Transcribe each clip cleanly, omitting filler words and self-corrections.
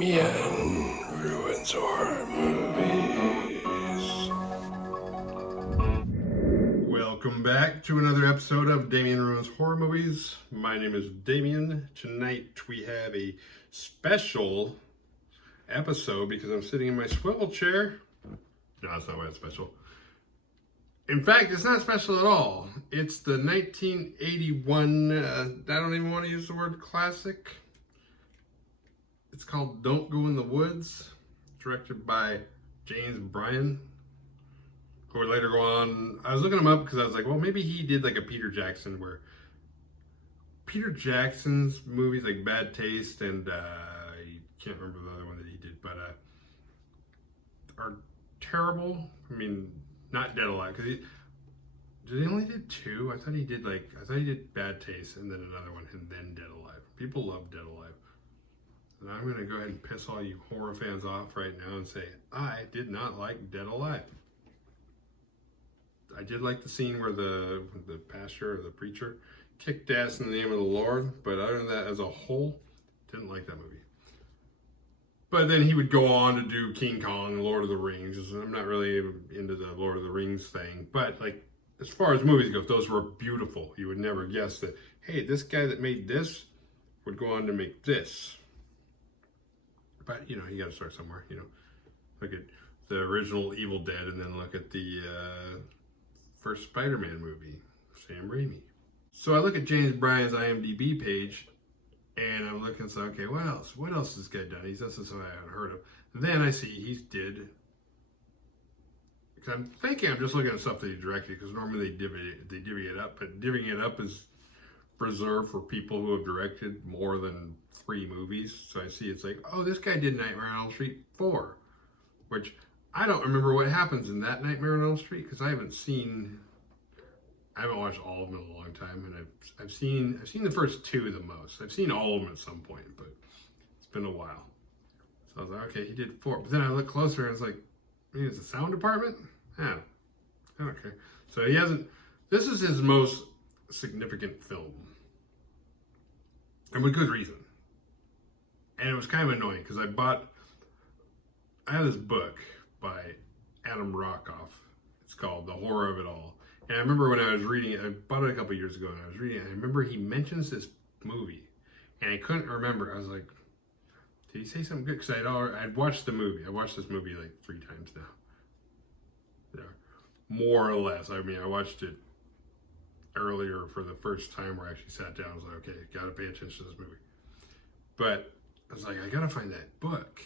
Damien ruins horror movies. Welcome back to another episode of Damien Ruins Horror Movies. My name is Damien. Tonight we have a special episode because I'm sitting in my swivel chair. No, that's not why it's special. In fact, it's not special at all. It's the 1981, I don't even want to use the word classic. It's called Don't Go in the Woods, directed by James Bryan, who would later go on. I was looking him up because I was like, well, maybe he did like a Peter Jackson, where Peter Jackson's movies like Bad Taste and I can't remember the other one that he did, but are terrible. I mean, not Dead Alive, because he only did two? I thought he did Bad Taste and then another one and then Dead Alive. People love Dead Alive. And I'm going to go ahead and piss all you horror fans off right now and say, I did not like Dead Alive. I did like the scene where the pastor or the preacher kicked ass in the name of the Lord, but other than that, as a whole, didn't like that movie. But then he would go on to do King Kong and Lord of the Rings. I'm not really into the Lord of the Rings thing, but like as far as movies go, those were beautiful. You would never guess that, hey, this guy that made this would go on to make this. But, you know, you got to start somewhere, you know. Look at the original Evil Dead and then look at the first Spider-Man movie, Sam Raimi. So I look at James Bryan's IMDb page and I'm looking, so, okay, what else? What else has this guy done? He's done something I haven't heard of. And then I see he's did, because I'm thinking I'm just looking at stuff that he directed, because normally they divvy it up, but divvying it up is reserved for people who have directed more than 3 movies. So I see it's like, oh, this guy did Nightmare on Elm Street 4, which I don't remember what happens in that Nightmare on Elm Street, because I haven't watched all of them in a long time, and I've seen the first 2 the most. I've seen all of them at some point, but it's been a while. So I was like, okay, he did 4, but then I looked closer and it's like, maybe it's the sound department? Yeah, I don't care. So he hasn't. This is his most significant film, and with good reason. And it was kind of annoying because I had this book by Adam Rockoff. It's called The Horror of It All. And I remember when I was reading it, I bought it a couple years ago, and I was reading it, and I remember he mentions this movie, and I couldn't remember. I was like, did he say something good? Because I'd watched the movie. I watched this movie like 3 times now. Yeah, more or less. I mean, I watched it earlier for the first time where I actually sat down. I was like, okay, gotta pay attention to this movie. But I was like, I gotta find that book.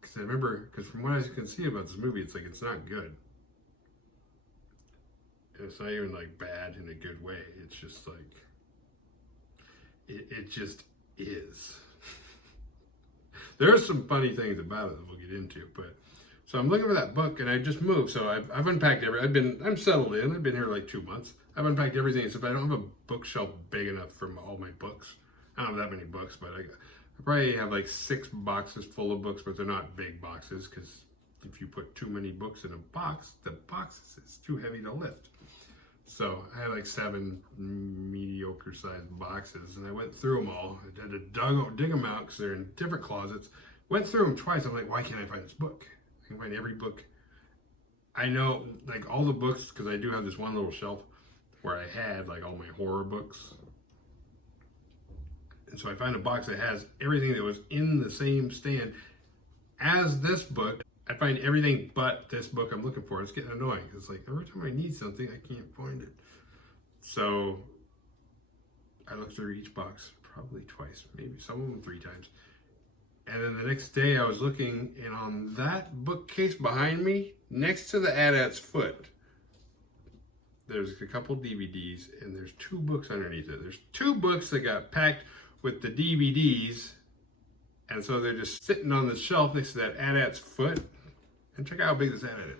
Because I remember, because from what I can see about this movie, it's like, it's not good. And it's not even like bad in a good way. It's just like, it just is. There are some funny things about it that we'll get into, but so I'm looking for that book, and I just moved. So I've unpacked I'm settled in. I've been here like 2 months. I've unpacked everything, except I don't have a bookshelf big enough for all my books. I don't have that many books, but I probably have like 6 boxes full of books, but they're not big boxes, because if you put too many books in a box, the box is too heavy to lift. So I had like 7 mediocre sized boxes, and I went through them all. I had to dig them out because they're in different closets. Went through them twice. I'm like, why can't I find this book? I can find every book. I know, like all the books, because I do have this one little shelf where I had like all my horror books. And so I find a box that has everything that was in the same stand as this book. I find everything but this book I'm looking for. It's getting annoying. It's like every time I need something, I can't find it. So I looked through each box probably twice, maybe some of them 3 times. And then the next day I was looking, and on that bookcase behind me, next to the AT-AT's foot, there's a couple DVDs, and there's 2 books underneath it. There's 2 books that got packed with the DVDs, and so they're just sitting on the shelf next to that AT-AT's foot. And check out how big this AT-AT is.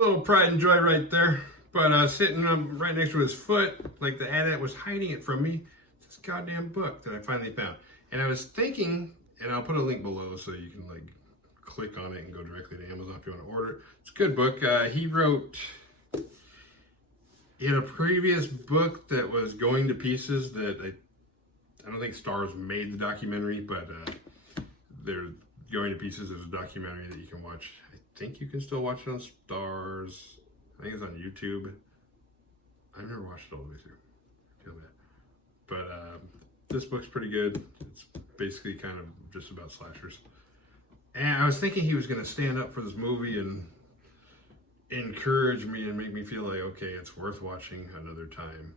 A little pride and joy right there. But sitting right next to his foot, like the AT-AT was hiding it from me, this goddamn book that I finally found. And I was thinking, and I'll put a link below so you can like click on it and go directly to Amazon if you want to order it. It's a good book. He wrote in a previous book that was going to pieces that I don't think Stars made the documentary, but going to pieces. There's a documentary that you can watch. I think you can still watch it on Stars. I think it's on YouTube. I've never watched it all the way through. I feel bad. But this book's pretty good. It's basically kind of just about slashers. And I was thinking he was going to stand up for this movie and encourage me and make me feel like, okay, it's worth watching another time.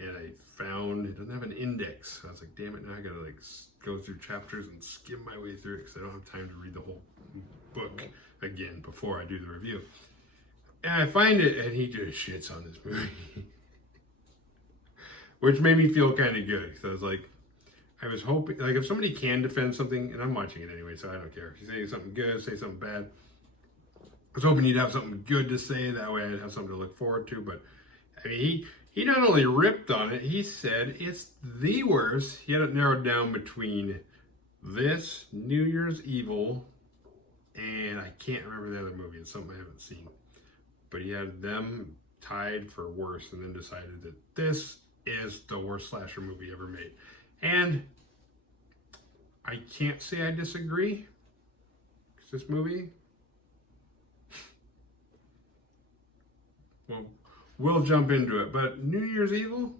And I found it doesn't have an index. I was like, damn it, now I gotta like go through chapters and skim my way through it because I don't have time to read the whole book again before I do the review. And I find it, and he just shits on this movie. Which made me feel kind of good, because I was like, I was hoping, like if somebody can defend something, and I'm watching it anyway, so I don't care. If you say something good, say something bad. I was hoping you'd have something good to say, that way I'd have something to look forward to, but I mean, he not only ripped on it, he said it's the worst. He had it narrowed down between this, New Year's Evil, and I can't remember the other movie. It's something I haven't seen. But he had them tied for worst and then decided that this is the worst slasher movie ever made. And I can't say I disagree, because this movie, well, we'll jump into it. But New Year's Evil,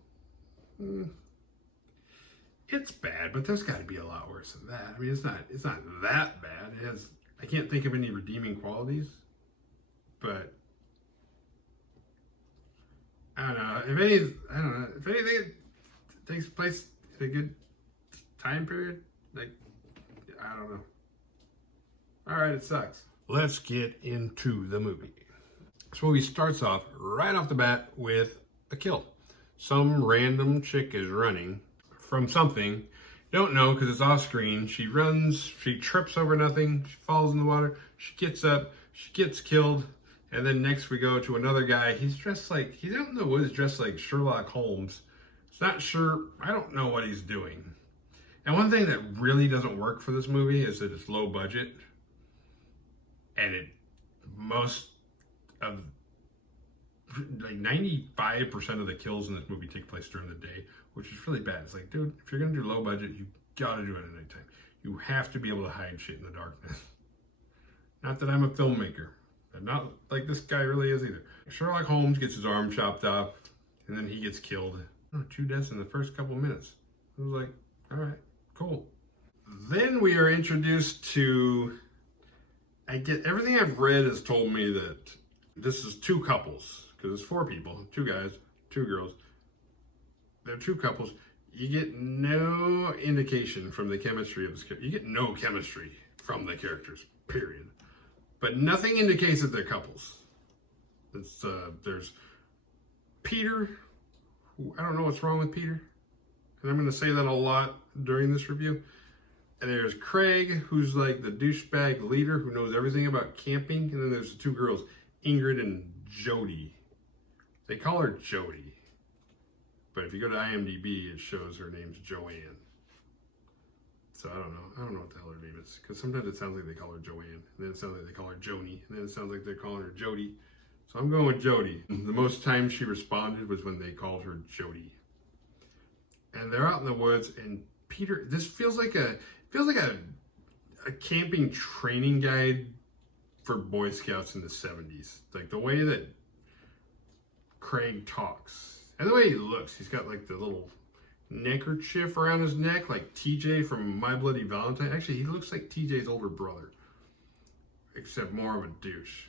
it's bad, but there's got to be a lot worse than that. I mean, it's not that bad. It has, I can't think of any redeeming qualities, but I don't know. If anything takes place in a good time period, like, I don't know. All right, it sucks. Let's get into the movie. This movie starts off right off the bat with a kill. Some random chick is running from something. Don't know because it's off screen. She runs, she trips over nothing, she falls in the water, she gets up, she gets killed. And then next we go to another guy. He's dressed like, he's out in the woods dressed like Sherlock Holmes. It's not sure, I don't know what he's doing. And one thing that really doesn't work for this movie is that it's low budget. And most of, like 95% of the kills in this movie take place during the day, which is really bad. It's like, dude, if you're gonna do low budget, you gotta do it at nighttime. You have to be able to hide shit in the darkness. Not that I'm a filmmaker. Not like this guy really is either. Sherlock Holmes gets his arm chopped off, and then he gets killed. Oh, 2 deaths in the first couple of minutes. I was like, all right, cool. Then we are introduced to, everything I've read has told me that this is 2 couples, because it's 4 people, 2 guys, 2 girls. They're 2 couples. You get no indication from the chemistry of this character. You get no chemistry from the characters, period. But nothing indicates that they're couples. It's there's Peter, who, I don't know what's wrong with Peter, and I'm going to say that a lot during this review. And there's Craig, who's like the douchebag leader who knows everything about camping. And then there's the 2 girls, Ingrid and Jody. They call her Jody. But if you go to IMDb, it shows her name's Joanne. So I don't know what the hell her name is. Because sometimes it sounds like they call her Joanne. And then it sounds like they call her Joni. And then it sounds like they're calling her Jody. So I'm going with Jody. The most time she responded was when they called her Jody. And they're out in the woods, and Peter, this feels like a camping training guide for Boy Scouts in the 70s. Like the way that Craig talks. And the way he looks. He's got like the little neckerchief around his neck, like TJ from My Bloody Valentine. Actually, he looks like TJ's older brother, except more of a douche.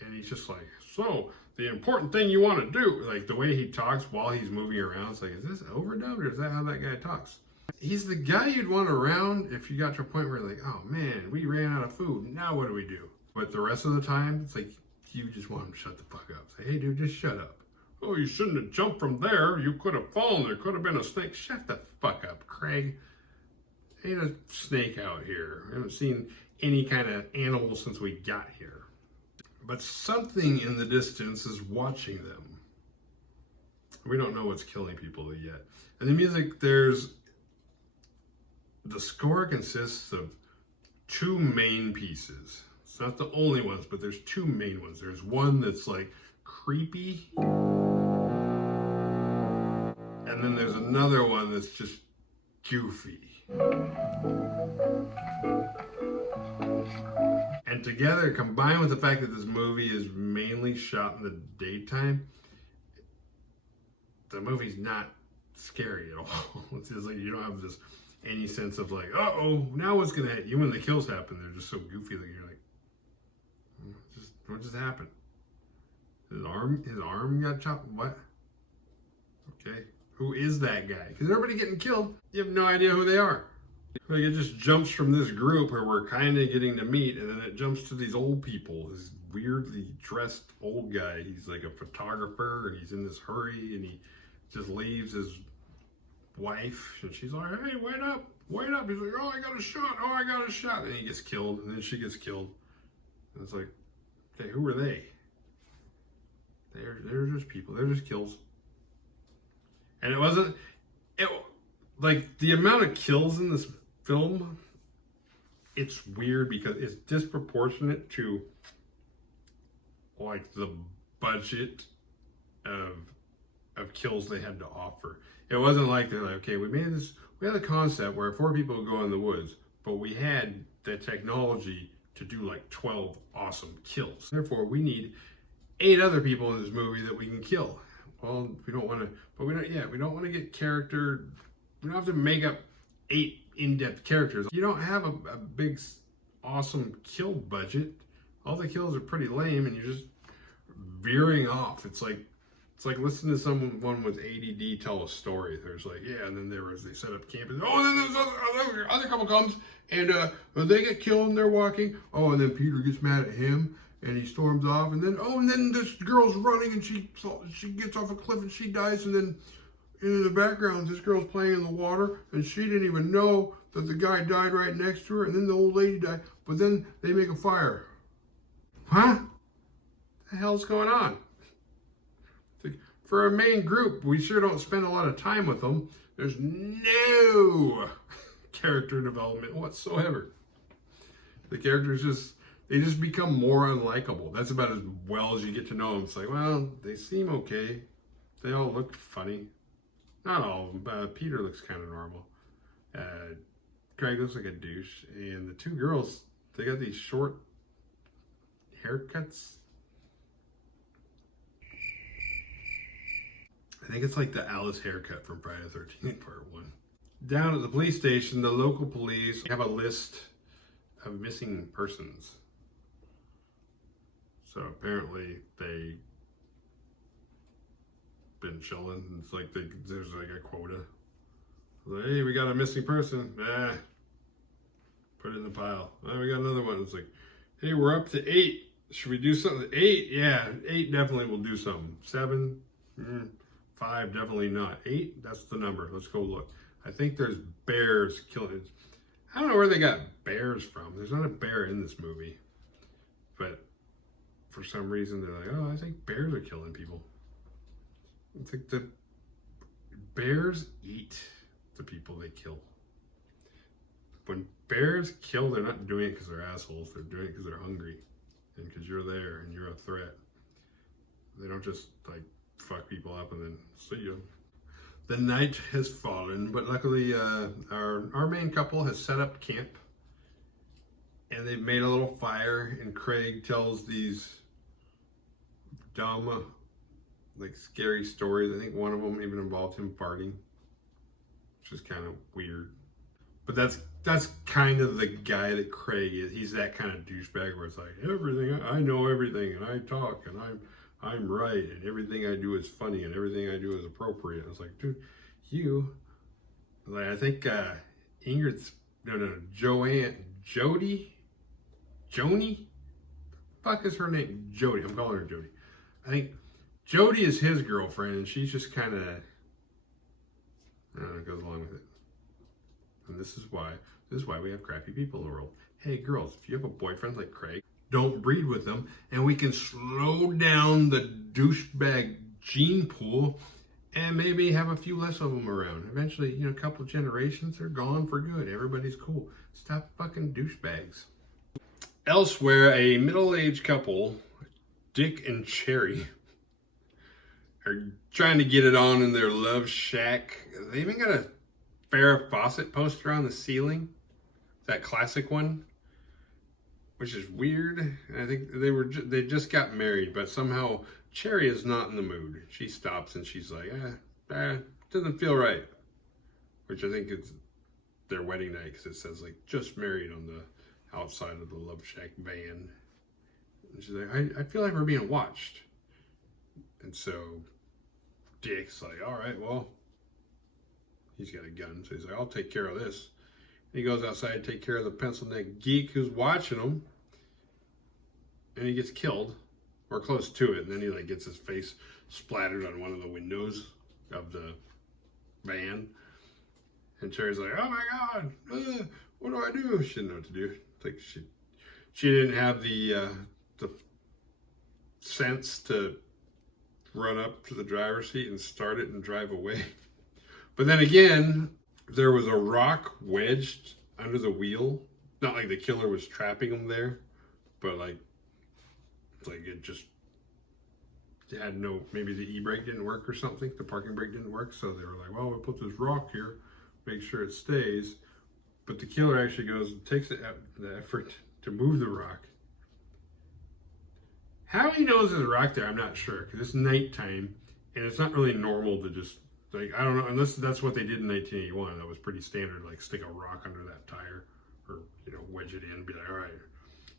And he's just like, so the important thing you want to do, like the way he talks while he's moving around, it's like, is this overdubbed or is that how that guy talks? He's the guy you'd want around if you got to a point where you're like, oh man, we ran out of food, now what do we do? But the rest of the time, it's like, you just want him to shut the fuck up. Say, hey dude, just shut up. Oh, you shouldn't have jumped from there. You could have fallen. There could have been a snake. Shut the fuck up, Craig. Ain't a snake out here. I haven't seen any kind of animal since we got here. But something in the distance is watching them. We don't know what's killing people yet. And the music, the score consists of 2 main pieces. It's not the only ones, but there's 2 main ones. There's one that's like creepy. And then there's another one that's just goofy. together, combined with the fact that this movie is mainly shot in the daytime, the movie's not scary at all. It's just like you don't have this any sense of like, uh-oh, now what's gonna happen? Even when the kills happen, they're just so goofy that you're like, what just happened? His arm got chopped? What? Okay, who is that guy? Because everybody getting killed, you have no idea who they are. Like it just jumps from this group where we're kind of getting to meet, and then it jumps to these old people. This weirdly dressed old guy. He's like a photographer, and he's in this hurry, and he just leaves his wife, and she's like, "Hey, wait up, wait up!" He's like, "Oh, I got a shot! Oh, I got a shot!" And he gets killed, and then she gets killed. And it's like, okay, who are they? They're just people. They're just kills. And it wasn't like the amount of kills in this film. It's weird because it's disproportionate to like the budget of kills they had to offer. It wasn't like they're like, okay, we had a concept where 4 people would go in the woods, but we had the technology to do like 12 awesome kills. Therefore, we need 8 other people in this movie that we can kill. Well, we don't want to, but we don't want to get character. We don't have to make up 8 in-depth characters. You don't have a big, awesome kill budget. All the kills are pretty lame, and you're just veering off. It's like listening to someone with ADD tell a story. There's like, yeah, and then they set up camp, and oh, then there's other couple comes, and they get killed and they're walking. Oh, and then Peter gets mad at him, and he storms off, and then this girl's running, and she gets off a cliff and she dies, and then in the background this girl's playing in the water, and she didn't even know that the guy died right next to her, and then the old lady died, but then they make a fire. Huh? What the hell's going on? For a main group, we sure don't spend a lot of time with them. There's no character development whatsoever. The characters just become more unlikable. That's about as well as you get to know them. It's like, well, they seem okay. They all look funny. Not all of them. Peter looks kind of normal. Craig looks like a douche. And the 2 girls, they got these short haircuts. I think it's like the Alice haircut from Friday the 13th Part 1. Down at the police station, the local police have a list of missing persons. So apparently they've been chilling. It's like there's like a quota. Like, hey, we got a missing person. Put it in the pile. Oh, we got another one. It's like, hey, we're up to 8. Should we do something? 8? Yeah, 8 definitely will do something. 7? 5, definitely not. 8, that's the number. Let's go look. I think there's bears killing. I don't know where they got bears from. There's not a bear in this movie. But for some reason, they're like, oh, I think bears are killing people. It's like the bears eat the people they kill. When bears kill, they're not doing it because they're assholes. They're doing it because they're hungry. And because you're there and you're a threat. They don't just like fuck people up and then see you. The night has fallen, but luckily our main couple has set up camp, and they've made a little fire, and Craig tells these dumb, like scary stories. I think one of them even involved him farting, which is kind of weird. But that's kind of the guy that Craig is. He's that kind of douchebag where it's like, everything, I know everything, and I talk, and I'm right, and everything I do is funny, and everything I do is appropriate. I was like, dude, like, I think Joni? Fuck is her name? Jody. I'm calling her Jody. I think Jody is his girlfriend, and she's just kind of, I don't know, goes along with it. And this is why we have crappy people in the world. Hey, girls, if you have a boyfriend like Craig, don't breed with them, and we can slow down the douchebag gene pool and maybe have a few less of them around. Eventually, a couple generations, they're gone for good. Everybody's cool. Stop fucking douchebags. Elsewhere, a middle-aged couple, Dick and Cherry, are trying to get it on in their love shack. They even got a Farrah Fawcett poster on the ceiling. That classic one. which is weird. And I think they just got married, but somehow Cherry is not in the mood. She stops and she's like, doesn't feel right. Which I think is their wedding night, because it says like just married on the outside of the Love Shack van. And she's like, I feel like we're being watched. And so Dick's like, all right, well, he's got a gun. So he's like, I'll take care of this. And he goes outside to take care of the pencil neck geek who's watching him. And he gets killed, or close to it. And then he like gets his face splattered on one of the windows of the van. And Cherry's like, oh my God, what do I do? She didn't know what to do. It's like she didn't have the sense to run up to the driver's seat and start it and drive away. But then again, there was a rock wedged under the wheel. Not like the killer was trapping him there, but like it just had no, maybe the e-brake didn't work or something. The parking brake didn't work. So they were like, well, we'll put this rock here, make sure it stays. But the killer actually goes and takes the effort to move the rock. How he knows there's a rock there, I'm not sure, because it's nighttime, and it's not really normal to just, like, I don't know, unless that's what they did in 1981. That was pretty standard, like stick a rock under that tire, or, wedge it in and be like, all right,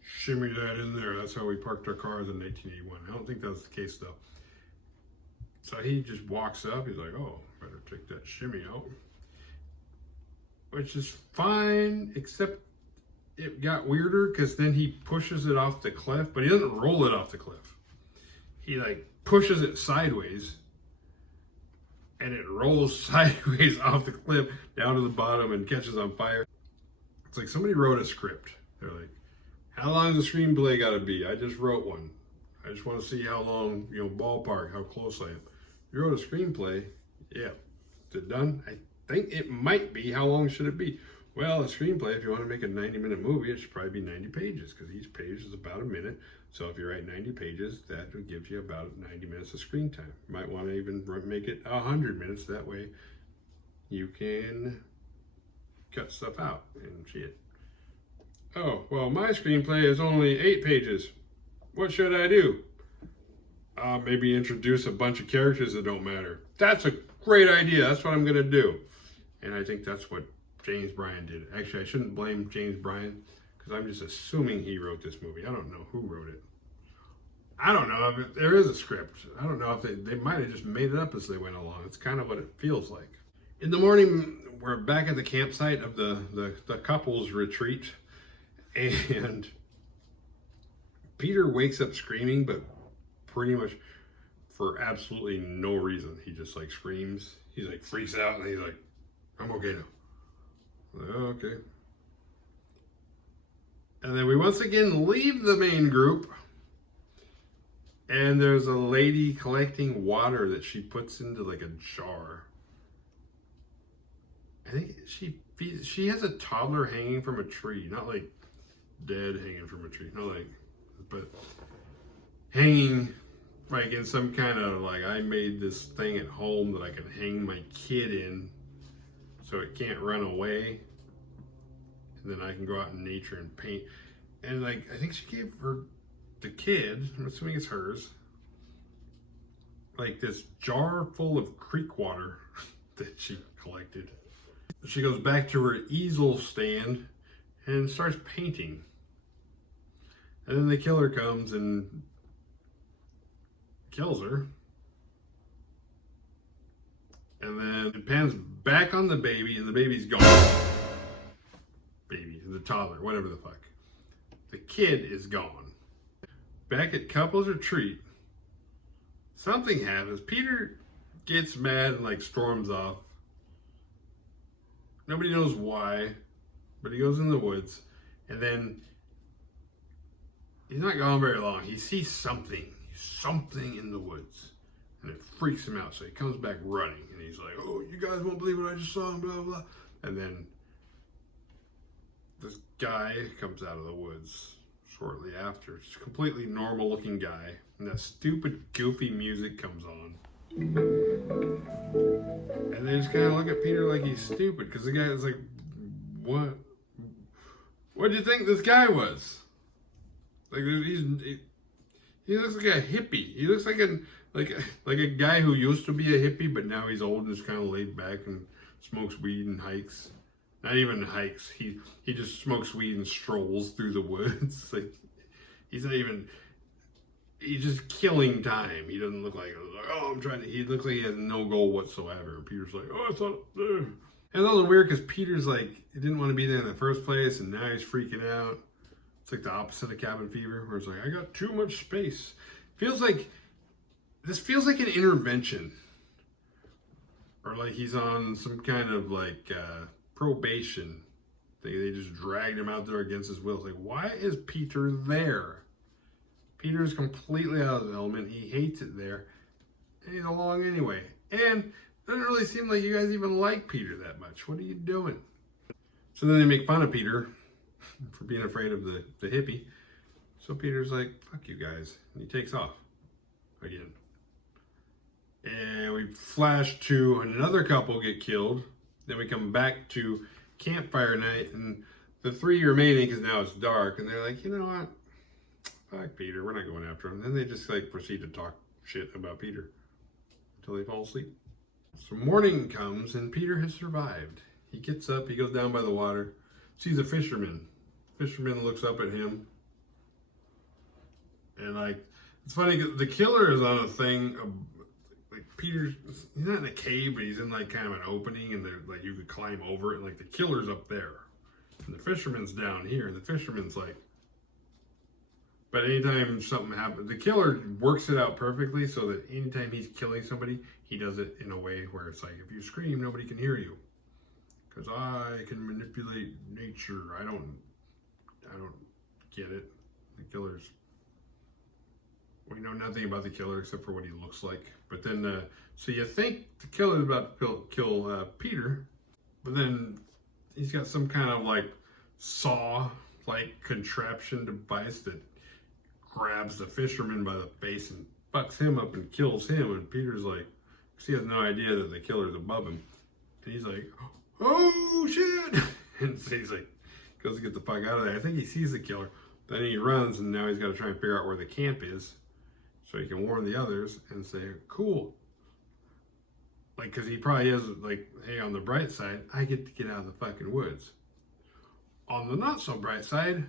shimmy that in there. That's how we parked our cars in 1981. I don't think that was the case, though. So he just walks up, he's like, oh, better take that shimmy out. Which is fine, except it got weirder because then he pushes it off the cliff, but he doesn't roll it off the cliff. He like pushes it sideways and it rolls sideways off the cliff down to the bottom and catches on fire. It's like somebody wrote a script. They're like, how long is the screenplay gotta be? I just wrote one. I just want to see how long, ballpark, how close I am. You wrote a screenplay? Yeah. Is it done? I think it might be. How long should it be? Well, a screenplay, if you want to make a 90-minute movie, it should probably be 90 pages, because each page is about a minute. So if you write 90 pages, that would give you about 90 minutes of screen time. You might want to even make it 100 minutes. That way you can cut stuff out and shit. Oh, well, my screenplay is only 8 pages. What should I do? Maybe introduce a bunch of characters that don't matter. That's a great idea. That's what I'm going to do. And I think that's what James Bryan did. Actually, I shouldn't blame James Bryan, because I'm just assuming he wrote this movie. I don't know who wrote it. I don't know if there is a script. I don't know if they might have just made it up as they went along. It's kind of what it feels like. In the morning, we're back at the campsite of the couple's retreat, and Peter wakes up screaming, but pretty much for absolutely no reason. He just like screams. He's like freaks out, and he's like, I'm okay now. Okay. And then we once again leave the main group, and there's a lady collecting water that she puts into like a jar. I think she has a toddler hanging from a tree, not like dead hanging from a tree, not like, but hanging like in some kind of like, I made this thing at home that I can hang my kid in so it can't run away, and then I can go out in nature and paint. And like, I think she gave the kid, I'm assuming it's hers, like this jar full of creek water that she collected. She goes back to her easel stand and starts painting. And then the killer comes and kills her. And then it pans back on the baby, and the baby's gone. Baby, the toddler, whatever the fuck. The kid is gone. Back at couple's retreat, something happens. Peter gets mad and like storms off. Nobody knows why, but he goes in the woods, and then he's not gone very long. He sees something in the woods, and it freaks him out. So he comes back running, and he's like, "Oh, you guys won't believe what I just saw," and blah, blah, blah. And then this guy comes out of the woods shortly after. It's a completely normal looking guy, and that stupid, goofy music comes on. And they just kind of look at Peter like he's stupid, because the guy is like, what? What do you think this guy was? Like he looks like a hippie. He looks like a guy who used to be a hippie, but now he's old and is kind of laid back and smokes weed and hikes. Not even hikes. He just smokes weed and strolls through the woods. Like he's not even. He's just killing time. He doesn't look like, oh, I'm trying to. He looks like he has no goal whatsoever. And Peter's like, oh, it's not there. And it's a little weird because Peter's like, he didn't want to be there in the first place, and now he's freaking out. It's like the opposite of cabin fever, where it's like, I got too much space. This feels like an intervention. Or like he's on some kind of like probation. They just dragged him out there against his will. It's like, why is Peter there? Peter's completely out of his element. He hates it there. And he's along anyway. And it doesn't really seem like you guys even like Peter that much. What are you doing? So then they make fun of Peter for being afraid of the hippie. So Peter's like, fuck you guys. And he takes off again. And we flash to another couple get killed. Then we come back to campfire night. And the three remaining, because now it's dark. And they're like, you know what? Fuck Peter, we're not going after him. Then they just like proceed to talk shit about Peter until they fall asleep. So morning comes and Peter has survived. He gets up, he goes down by the water, sees a fisherman. Fisherman looks up at him. And like, it's funny, the killer is on a thing, like Peter's, he's not in a cave, but he's in like kind of an opening and they're like, you could climb over it. And like the killer's up there. And the fisherman's down here. And the fisherman's like, but anytime something happens, the killer works it out perfectly so that anytime he's killing somebody, he does it in a way where it's like, if you scream, nobody can hear you. Because I can manipulate nature. I don't get it. The killer's, we know nothing about the killer except for what he looks like. But then, so you think the killer's about to kill Peter, but then he's got some kind of like saw-like contraption device that grabs the fisherman by the face and fucks him up and kills him. And Peter's like, he has no idea that the killer's above him. And he's like, oh shit. And so he's like, goes to get the fuck out of there. I think he sees the killer. Then he runs and now he's got to try and figure out where the camp is so he can warn the others and say, cool. Like, because he probably is like, hey, on the bright side, I get to get out of the fucking woods. On the not so bright side,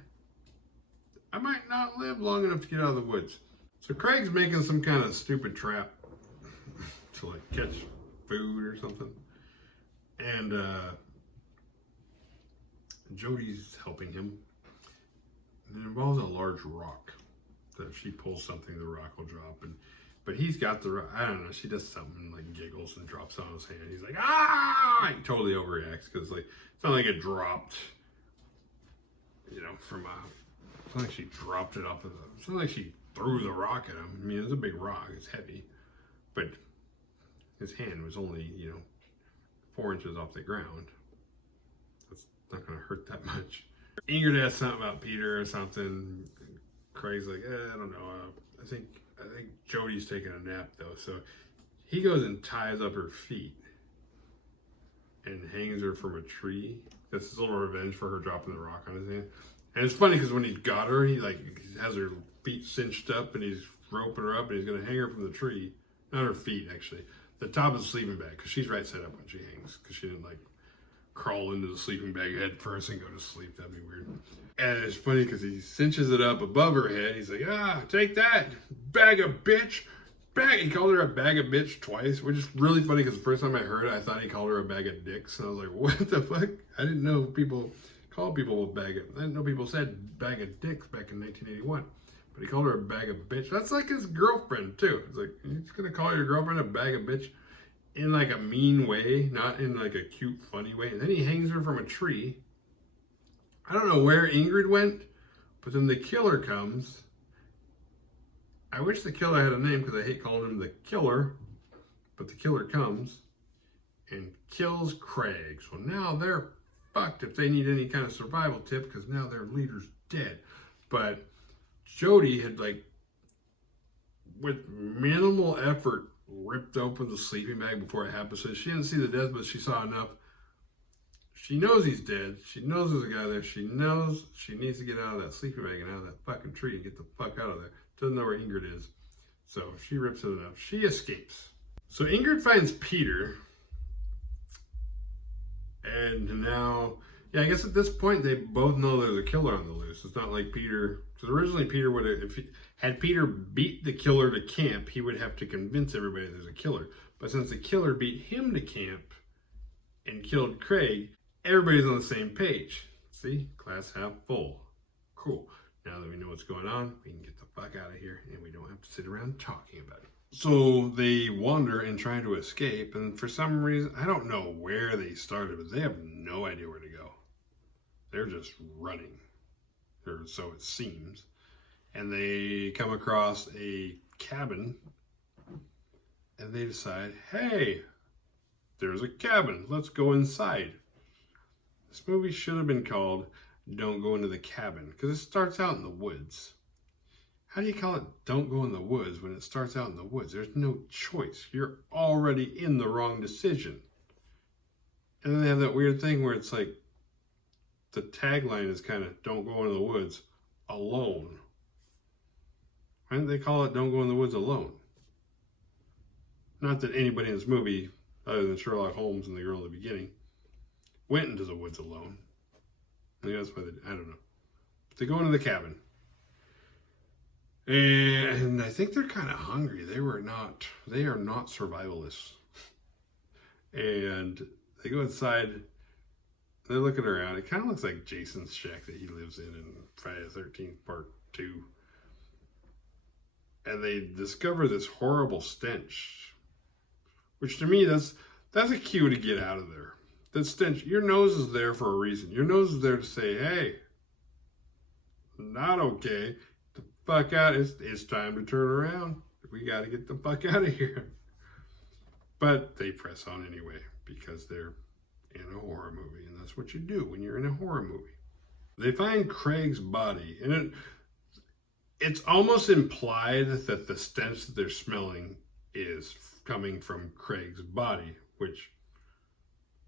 I might not live long enough to get out of the woods. So Craig's making some kind of stupid trap to like catch food or something. And Jody's helping him. And it involves a large rock. That if she pulls something, the rock will drop. But he's got the rock. I don't know. She does something like giggles and drops it on his hand. He's like, ah! He totally overreacts because like it's not like it dropped, you know, from a. It's not like she dropped it off of the. It's not like she threw the rock at him. I mean, it's a big rock. It's heavy, but his hand was only, you know, 4 inches off the ground. That's not going to hurt that much. Ingrid asked something about Peter or something. Craig's like, I don't know. I think Jody's taking a nap though. So he goes and ties up her feet and hangs her from a tree. That's his little revenge for her dropping the rock on his hand. And it's funny because when he got her, he has her feet cinched up and he's roping her up and he's going to hang her from the tree. Not her feet, actually. The top of the sleeping bag, because she's right side up when she hangs, because she didn't like crawl into the sleeping bag head first and go to sleep. That'd be weird. And it's funny because he cinches it up above her head. He's like, take that, bag of bitch. He called her a bag of bitch twice, which is really funny because the first time I heard it, I thought he called her a bag of dicks. And I was like, what the fuck? I didn't know people called people a bag of, I didn't know people said bag of dicks back in 1981. But he called her a bag of bitch. That's like his girlfriend too. It's like, you're just gonna call your girlfriend a bag of bitch in like a mean way, not in like a cute, funny way. And then he hangs her from a tree. I don't know where Ingrid went, but then the killer comes. I wish the killer had a name because I hate calling him the killer. But the killer comes and kills Craig. So now they're fucked if they need any kind of survival tip because now their leader's dead. But Jody had like, with minimal effort, ripped open the sleeping bag before it happened. So she didn't see the death, but she saw enough. She knows he's dead. She knows there's a guy there. She knows she needs to get out of that sleeping bag and out of that fucking tree and get the fuck out of there. Doesn't know where Ingrid is. So she rips it enough. She escapes. So Ingrid finds Peter. And now, yeah, I guess at this point they both know there's a killer on the loose. It's not like Peter, because originally Peter would have, had Peter beat the killer to camp, he would have to convince everybody there's a killer. But since the killer beat him to camp and killed Craig, everybody's on the same page. See? Glass half full. Cool. Now that we know what's going on, we can get the fuck out of here and we don't have to sit around talking about it. So they wander and try to escape, and for some reason, I don't know where they started, but they have no idea where to go. They're just running, or so it seems. And they come across a cabin, and they decide, hey, there's a cabin. Let's go inside. This movie should have been called Don't Go Into the Cabin, because it starts out in the woods. How do you call it Don't Go in the Woods when it starts out in the woods? There's no choice. You're already in the wrong decision. And then they have that weird thing where it's like the tagline is kind of Don't Go into the Woods alone. Why didn't they call it Don't Go in the Woods Alone? Not that anybody in this movie, other than Sherlock Holmes and the girl in the beginning, went into the woods alone. I think that's why I don't know. But they go into the cabin. And I think they're kind of hungry. They are not survivalists. And they go inside, they're looking around. It kind of looks like Jason's shack that he lives in Friday the 13th Part 2. And they discover this horrible stench. Which to me, that's a cue to get out of there. That stench, your nose is there for a reason. Your nose is there to say, hey, not okay. The fuck out. It's time to turn around. We got to get the fuck out of here. But they press on anyway because they're in a horror movie, and that's what you do when you're in a horror movie. They find Craig's body, and it's almost implied that the stench that they're smelling is coming from Craig's body, which,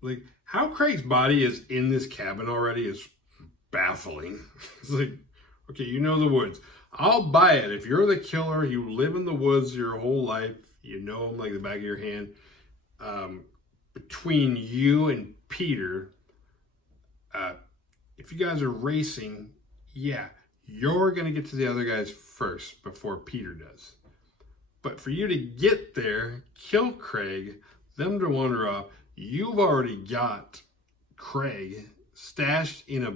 like, how Craig's body is in this cabin already is baffling. It's like, okay, you know the woods. I'll buy it. If you're the killer, you live in the woods your whole life, you know them like the back of your hand. Between you and Peter, if you guys are racing, yeah, you're going to get to the other guys first before Peter does. But for you to get there, kill Craig, them to wander off, you've already got Craig stashed in a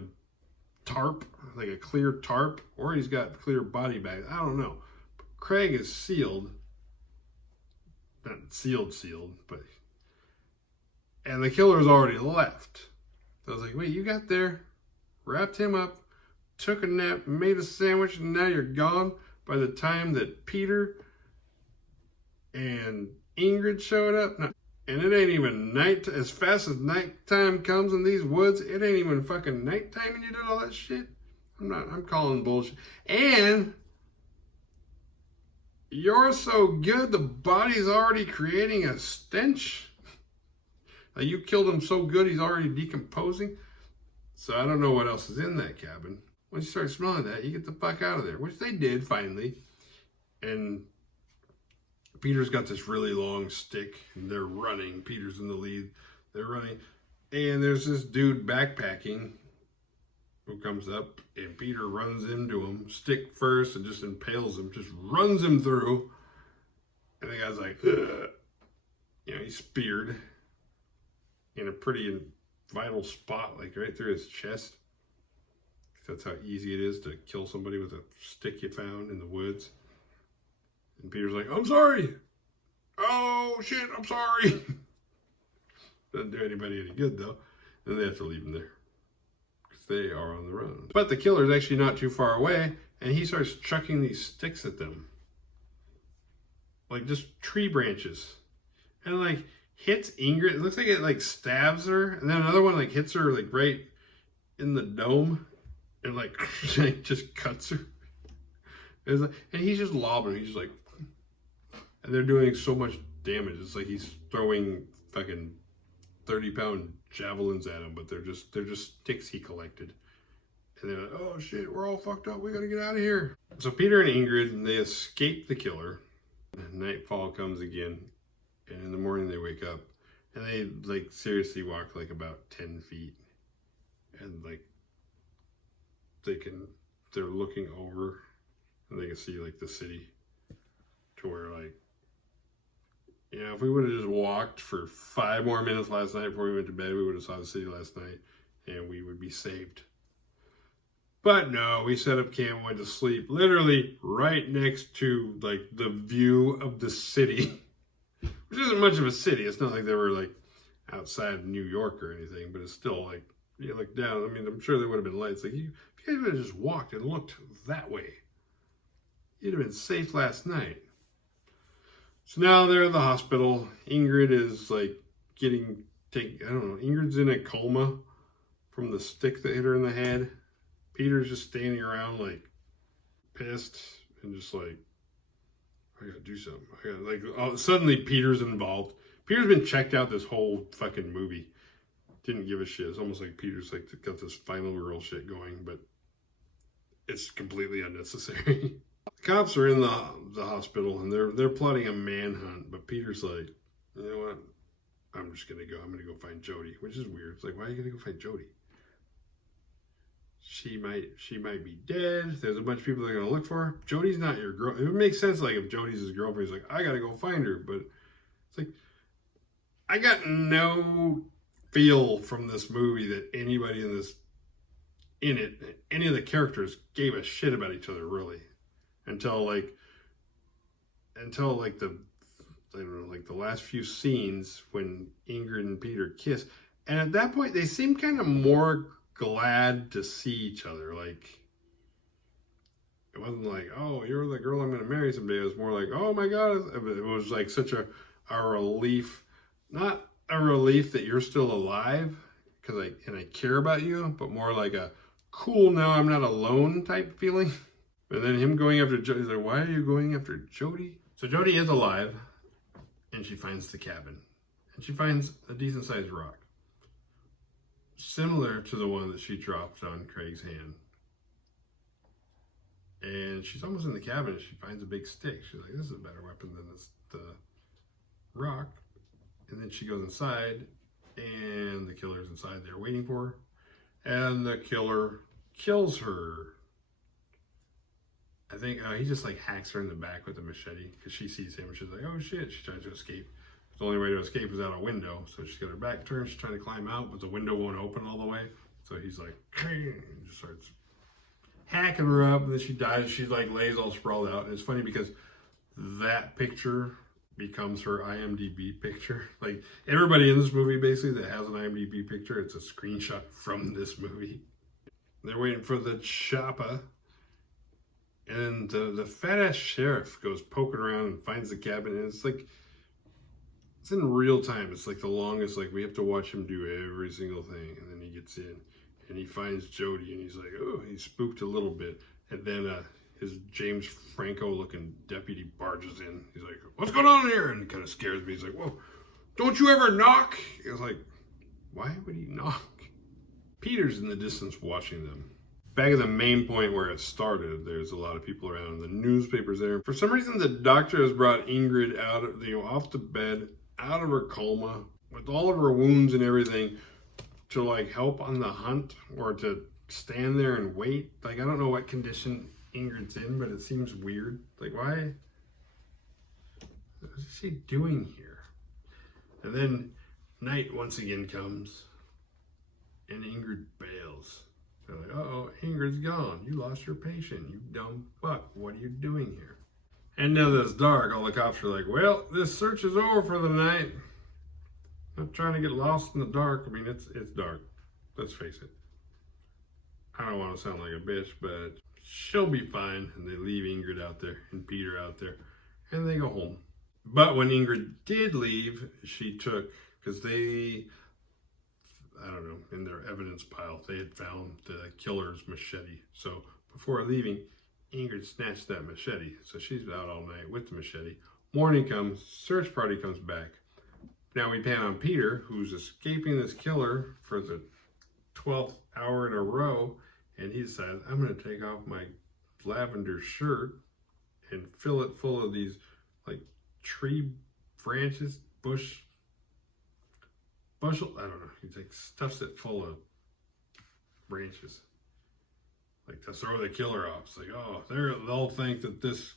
tarp, like a clear tarp, or he's got clear body bags. I don't know. But Craig is sealed. Not sealed, but... And the killer's already left. So I was like, wait, you got there, wrapped him up, took a nap, made a sandwich, and now you're gone by the time that Peter and Ingrid showed up? No. And it ain't even night, as fast as nighttime comes in these woods, it ain't even fucking nighttime and you did all that shit. I'm calling bullshit. And you're so good, the body's already creating a stench. You killed him so good, he's already decomposing. So I don't know what else is in that cabin. Once you start smelling that, you get the fuck out of there, which they did finally. And Peter's got this really long stick, and they're running. Peter's in the lead. They're running. And there's this dude backpacking who comes up, and Peter runs into him, stick first, and just impales him, just runs him through. And the guy's like, ugh. You know, he's speared in a pretty vital spot, like right through his chest. That's how easy it is to kill somebody with a stick you found in the woods. And Peter's like, I'm sorry. Oh, shit, I'm sorry. Doesn't do anybody any good, though. And they have to leave him there because they are on the run. But the killer's actually not too far away, and he starts chucking these sticks at them. Like just tree branches. And like hits Ingrid. It looks like it like stabs her. And then another one like hits her like right in the dome. And like just cuts her. Like, and he's just lobbing. He's just like, and they're doing so much damage. It's like he's throwing fucking 30-pound javelins at him, but they're just sticks he collected. And they're like, oh shit, we're all fucked up. We gotta get out of here. So Peter and Ingrid, they escape the killer. Nightfall comes again, and in the morning they wake up, and they like seriously walk like about 10 feet, and like they're looking over, and they can see like the city, to where like, you know, if we would have just walked for 5 more minutes last night before we went to bed, we would have saw the city last night, and we would be saved. But no, we set up camp and went to sleep literally right next to like the view of the city, which isn't much of a city. It's not like they were like outside New York or anything, but it's still like, you look down. I mean, I'm sure there would have been lights. Like, if you guys would have just walked and looked that way, you'd have been safe last night. So now they're in the hospital. Ingrid is like I don't know, Ingrid's in a coma from the stick that hit her in the head. Peter's just standing around like pissed and just like, I gotta do something. Suddenly Peter's involved. Peter's been checked out this whole fucking movie. Didn't give a shit. It's almost like Peter's like got this final girl shit going, but it's completely unnecessary. The cops are in the hospital and they're plotting a manhunt, but Peter's like, you know what? I'm just gonna go. I'm gonna go find Jody, which is weird. It's like, why are you gonna go find Jody? She might be dead. There's a bunch of people that are going to look for her. Jody's not your girl. It would make sense like if Jody's his girlfriend, he's like, I got to go find her. But it's like, I got no feel from this movie that anybody in it, any of the characters gave a shit about each other really. Until like the, I don't know, like the last few scenes when Ingrid and Peter kiss. And at that point, they seem kind of more glad to see each other. Like, it wasn't like, oh, you're the girl I'm going to marry someday. It was more like, oh my God. It was like such a relief. Not a relief that you're still alive, because I care about you, but more like a cool, now I'm not alone type feeling. And then him going after Jody, he's like, why are you going after Jody? So Jody is alive, and she finds the cabin. And she finds a decent sized rock, similar to the one that she dropped on Craig's hand. And she's almost in the cabin, and she finds a big stick. She's like, this is a better weapon than the rock. And then she goes inside, and the killer's inside there waiting for her. And the killer kills her. I think he just like hacks her in the back with a machete, because she sees him and she's like, oh shit. She tries to escape. The only way to escape is out a window. So she's got her back turned. She's trying to climb out, but the window won't open all the way. So he's like, and just starts hacking her up. And then she dies. She like lays all sprawled out. And it's funny because that picture becomes her IMDb picture. Like, everybody in this movie basically that has an IMDb picture, it's a screenshot from this movie. They're waiting for the chopper. And the fat ass sheriff goes poking around and finds the cabin. And it's like, it's in real time. It's like the longest, like we have to watch him do every single thing. And then he gets in and he finds Jody, and he's like, oh, he's spooked a little bit. And then his James Franco looking deputy barges in. He's like, what's going on here? And it kind of scares me. He's like, whoa, don't you ever knock? I was like, why would he knock? Peter's in the distance watching them. Back at the main point where it started, there's a lot of people around. The newspaper's there. For some reason, the doctor has brought Ingrid out of, off the bed, out of her coma, with all of her wounds and everything, to like help on the hunt, or to stand there and wait. Like, I don't know what condition Ingrid's in, but it seems weird. Like, why? What is she doing here? And then night once again comes, and Ingrid bails. They're like, uh-oh, Ingrid's gone. You lost your patient, you dumb fuck. What are you doing here? And now that it's dark, all the cops are like, well, this search is over for the night. Not trying to get lost in the dark. I mean, it's dark. Let's face it. I don't want to sound like a bitch, but she'll be fine. And they leave Ingrid out there and Peter out there, and they go home. But when Ingrid did leave, she took, because they, I don't know, in their evidence pile, they had found the killer's machete. So before leaving, Ingrid snatched that machete. So she's out all night with the machete. Morning comes, search party comes back. Now we pan on Peter, who's escaping this killer for the 12th hour in a row, and he decides, I'm going to take off my lavender shirt and fill it full of these like tree branches, bushel, I don't know. He like stuffs it full of branches, like to throw the killer off. It's like, oh, they'll think that this,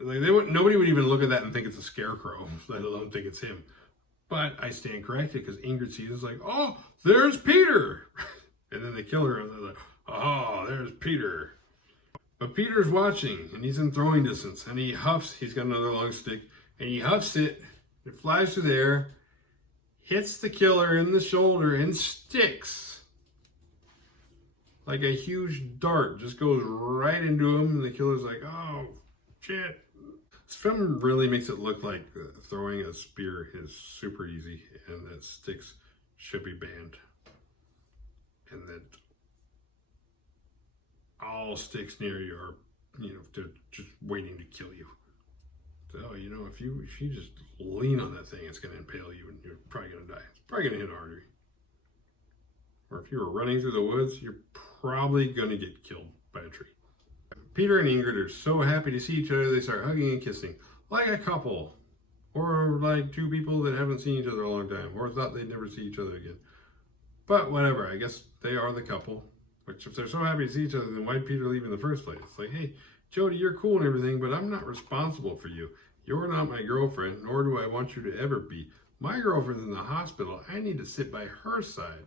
like nobody would even look at that and think it's a scarecrow, let alone think it's him. But I stand corrected because Ingrid sees it's like, oh, there's Peter. And then they kill her and they're like, oh, there's Peter. But Peter's watching and he's in throwing distance and he huffs. He's got another long stick and he huffs it. It flies through the air, hits the killer in the shoulder and sticks. Like a huge dart, just goes right into him. And the killer's like, oh, shit. This film really makes it look like throwing a spear is super easy and that sticks should be banned. And that all sticks near you are, they're just waiting to kill you. So, if you just lean on that thing, it's going to impale you and you're probably going to die. It's probably going to hit an artery. Or if you were running through the woods, you're probably going to get killed by a tree. Peter and Ingrid are so happy to see each other, they start hugging and kissing like a couple. Or like two people that haven't seen each other a long time, or thought they'd never see each other again. But whatever, I guess they are the couple. Which if they're so happy to see each other, then why'd Peter leave in the first place? It's like, hey, Jody, you're cool and everything, but I'm not responsible for you. You're not my girlfriend, nor do I want you to ever be. My girlfriend's in the hospital. I need to sit by her side.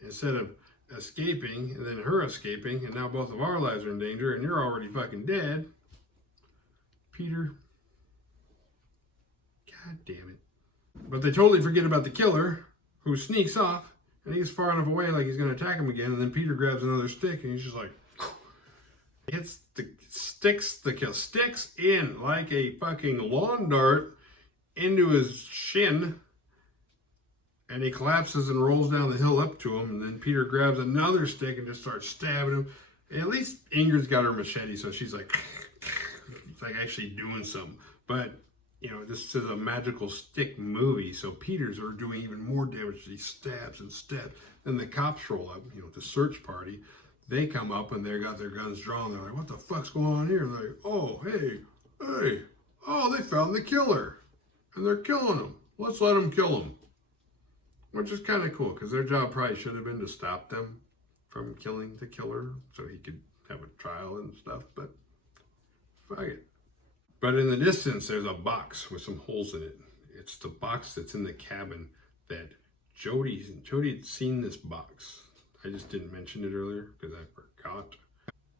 Instead of escaping, and then her escaping, and now both of our lives are in danger, and you're already fucking dead. Peter. God damn it. But they totally forget about the killer, who sneaks off, and he's far enough away like he's going to attack him again, and then Peter grabs another stick, and he's just like, sticks in like a fucking lawn dart into his shin, and he collapses and rolls down the hill up to him, and then Peter grabs another stick and just starts stabbing him. And at least Ingrid's got her machete, so she's like, it's like actually doing something. But, this is a magical stick movie, so Peter's are doing even more damage. He stabs and stabs. Then the cops roll up, the search party. They come up and they got their guns drawn. They're like, what the fuck's going on here? And they're like, oh, hey, oh, they found the killer. And they're killing him. Let's let them kill him. Which is kind of cool, because their job probably should have been to stop them from killing the killer so he could have a trial and stuff, but fuck it. But in the distance, there's a box with some holes in it. It's the box that's in the cabin that Jody had seen this box. I just didn't mention it earlier because I forgot.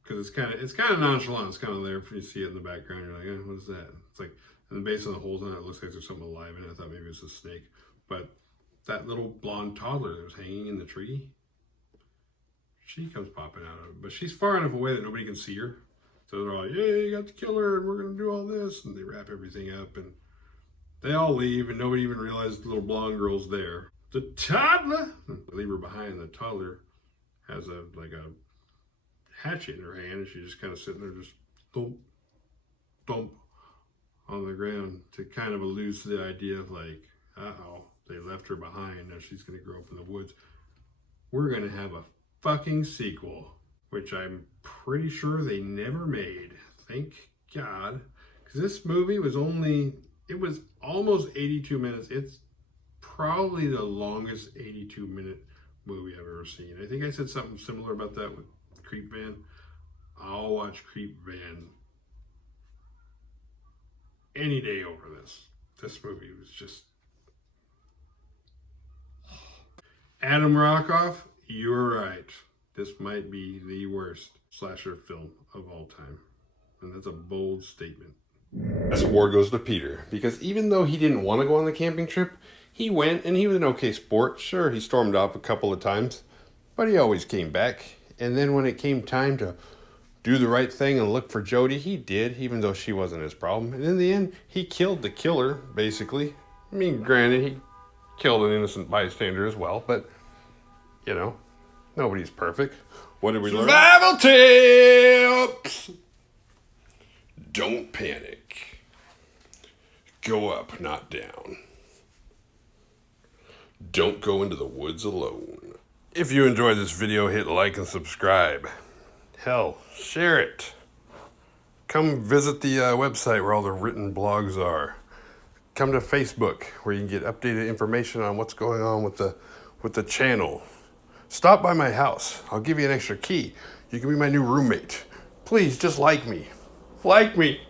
Because it's kind of nonchalant. It's kind of there if you see it in the background. You're like, what is that? It's like, and the base of the holes in it looks like there's something alive in it. I thought maybe it's a snake. But that little blonde toddler that was hanging in the tree, she comes popping out of it. But she's far enough away that nobody can see her. So they're all like, yeah, you got the killer, and we're going to do all this. And they wrap everything up, and they all leave, and nobody even realizes the little blonde girl's there. The toddler, they leave her behind. The toddler has a hatchet in her hand, and she's just kind of sitting there just thump, thump on the ground to kind of allude to the idea of like, uh-oh, they left her behind. Now she's going to grow up in the woods. We're going to have a fucking sequel, which I'm pretty sure they never made. Thank God. Because this movie was almost 82 minutes. It's probably the longest 82-minute movie I've ever seen. I think I said something similar about that with Creep Van. I'll watch Creep Van any day over this. This movie was just... Adam Rockoff, you're right. This might be the worst slasher film of all time. And that's a bold statement. This award goes to Peter, because even though he didn't want to go on the camping trip, he went and he was an okay sport. Sure, he stormed off a couple of times, but he always came back. And then when it came time to do the right thing and look for Jody, he did, even though she wasn't his problem. And in the end, he killed the killer, basically. I mean, granted, he killed an innocent bystander as well, but, nobody's perfect. What did we learn? Survival tips! Don't panic. Go up, not down. Don't go into the woods alone. If you enjoyed this video, hit like and subscribe. Hell, share it. Come visit the website where all the written blogs are. Come to Facebook where you can get updated information on what's going on with the channel. Stop by my house. I'll give you an extra key. You can be my new roommate. Please, just like me. Like me.